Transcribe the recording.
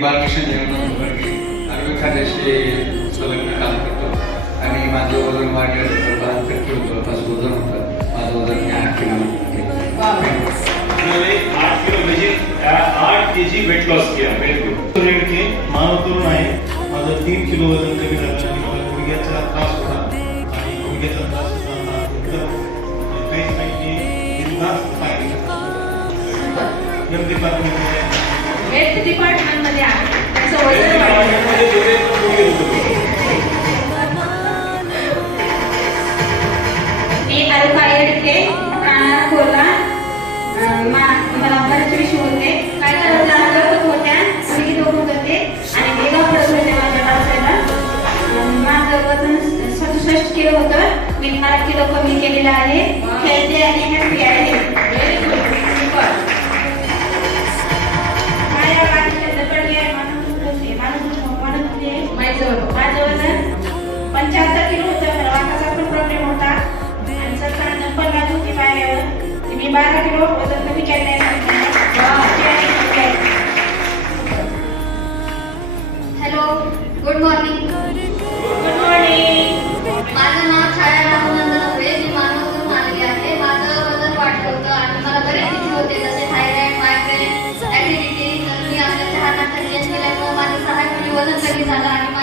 बालकिशन आरोग्य खात्याचे संलग्न काम करतो आणि माझं वजन वाढलं तर 72 किलो जवळपास वजन होतं. माझं वजन मी 8 किलो 8 किलो म्हणजे 8 केजी वेट लॉस किया. Very good. रेड के मानव तरुण आहे. माझं 3 किलो वजन कमी झालं आणि मला गुडघ्याचा त्रास होता आणि गुडघ्याचा त्रास होता एकदम काहीच नाही की बिनधास्त पाहिजे. हेल्थ डिपार्टमेंट मध्ये आहे. त्याचं वजन मी आरुखा येडके राहणार कोला. मला बरेच विषय होते. काय करत होत्या मी दोघं होते आणि वेगळा पडत होते माझ्या डासायला. माझं वजन 67 किलो होतं. मी 8 किलो कमी केलेलं आहे. हेल्दी आणि हॅपी आहे. माझं वजन 75 किलो होतं. मला वाटाचा पण प्रॉब्लेम होता आणि सरकार नंबर लागली होती पायावर. मी 12 किलो वजन कमी केलं आहे. Hello, good morning. Good morning. माझं नाव छाया रामचंद्र नवरे. मी मानवतून आलेली आहे. माझं वजन वाढलं होतं आणि मला बरेच इश्यू होते, जसे थायरॉइड, मायग्रेन, ऍसिडिटी. तर मी आपल्या 6 नाश्ता चेंज केल्यामुळे माझं 6 किलो वजन कमी झालं आणि